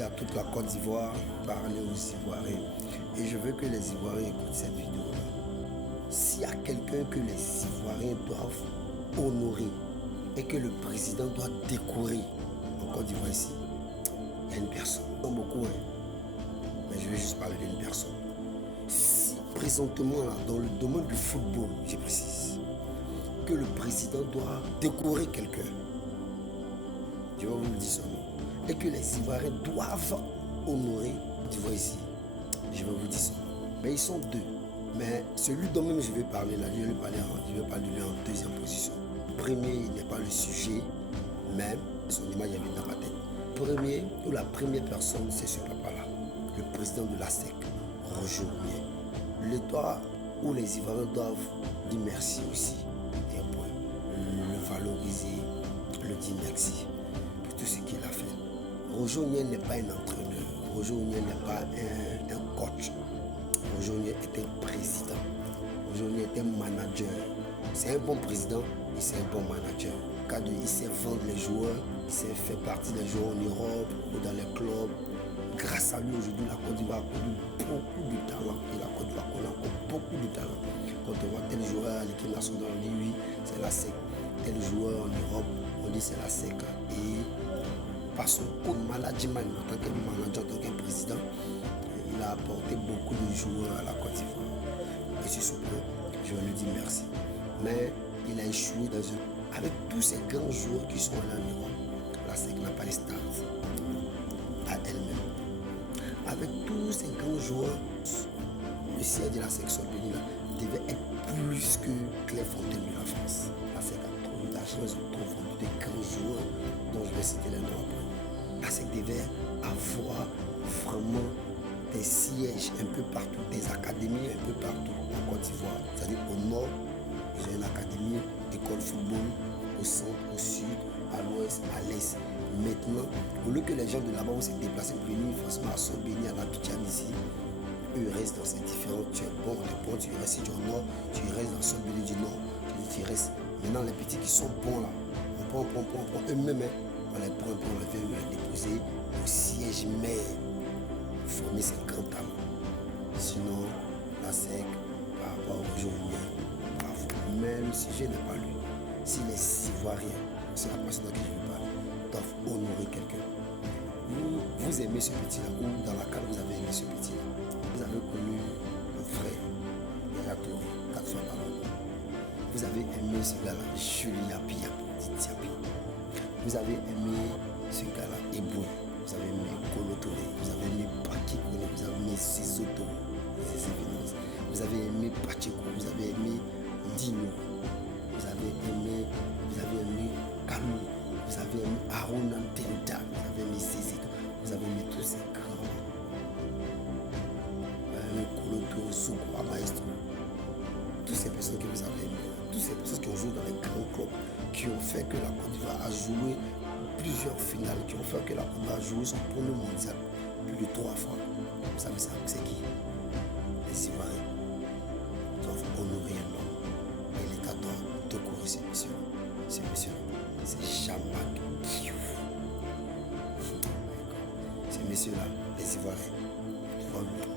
dis à toute la Côte d'Ivoire, parlez aux Ivoiriens. Et je veux que les Ivoiriens écoutent cette vidéo-là. S'il y a quelqu'un que les Ivoiriens doivent honorer et que le président doit décorer en Côte d'Ivoire ici, il y a une personne. Pas beaucoup, mais je vais juste parler d'une personne. Si présentement, là, dans le domaine du football, je précise, que le président doit décorer quelqu'un, je vais vous dire son nom, et que les Ivoiriens doivent honorer, tu vois ici, je vais vous dire son nom. Mais ils sont deux. Mais celui dont même je vais parler là, je vais parler de lui en deuxième position. Premier, il n'est pas le sujet, même son image est dans ma tête. Premier, ou la première personne, c'est ce papa-là, le président de la SEC, Roger Omier. L'État où les Ivoiriens doivent dire merci aussi, et un point, le valoriser, le dire merci pour tout ce qu'il a fait. Roger Omier n'est pas un entraîneur, Roger Omier n'est pas un coach. Roger Omier est un président, Roger Omier est un manager. C'est un bon président et c'est un bon manager. Il sait vendre les joueurs, il sait faire partie des joueurs en Europe ou dans les clubs. Grâce à lui, aujourd'hui, la Côte d'Ivoire a connu beaucoup de talent. Et la Côte d'Ivoire connaît encore beaucoup de talent. Quand on voit tel joueur à l'équipe nationale, on dit oui, c'est la SEC. Tel joueur en Europe, on dit c'est la SEC. Et par son management, en tant que manager, en tant que président, il a apporté beaucoup de joueurs à la Côte d'Ivoire. Et sur ce point, je vais lui dire merci. Mais il a échoué avec tous ces grands joueurs qui sont allés en Europe. La SEC n'a pas les stats à elle-même. Avec tous ces grands joueurs, le siège de la section Bénin devait être plus que Clairefontaine de la France. La SEC a trop eu d'argent, ils ont trop vendu des grands joueurs dont je vais citer les noms après. La SEC devait avoir vraiment des sièges un peu partout, des académies un peu partout en Côte d'Ivoire. C'est-à-dire au nord, j'ai une académie, école football, au centre, au sud, à l'ouest, à l'est. Maintenant, au lieu que les gens de là-bas vont se déplacer pour venir forcément à Sorbonne, à l'Abidjan ici, eux restent dans ces différents. Tu es bon, tu restes si tu es au nord, tu restes dans Sorbonne du nord, tu restes. Maintenant, les petits qui sont bons là, on prend eux-mêmes, on les prend, on les vient les déposer au siège mère, former ces grands talents. Sinon, la SEC, par rapport aux journées, bravo. Mais le sujet n'est pas lui. Si les Ivoiriens, c'est la personne à qui je veux parler, doivent honorer quelqu'un. Vous aimez ce petit-là, ou dans la carte vous avez aimé ce petit-là. Vous avez connu le frère, Yatouri, 4 fois par an. Vous avez aimé ce gars-là, Julien Diaby. Vous avez aimé ce gars-là, Eboué. Vous avez aimé Kolotoré. Vous avez aimé Pakikone. Vous avez aimé Sisoto. Vous avez aimé Pacheko. Vous avez aimé Dino. Vous avez aimé Kalou. Vous avez aimé Aruna Tenda. Vous avez aimé Cézito. Vous avez aimé tous ces grands. Vous avez aimé Kolotoré, Soukou, Maestro. Toutes ces personnes que vous avez aimées, toutes ces personnes qui ont joué dans les grands clubs, qui ont fait que la Côte d'Ivoire a joué plusieurs finales, qui ont fait que la Côte d'Ivoire a joué son premier mondial plus de 3 fois. Vous savez ça, c'est qui? Les Ivoiriens doivent honorer un homme. Et l'État doit décorer ces messieurs. Ces messieurs-là, c'est Jean-Marc Diouf. Ces messieurs-là, les Ivoiriens, doivent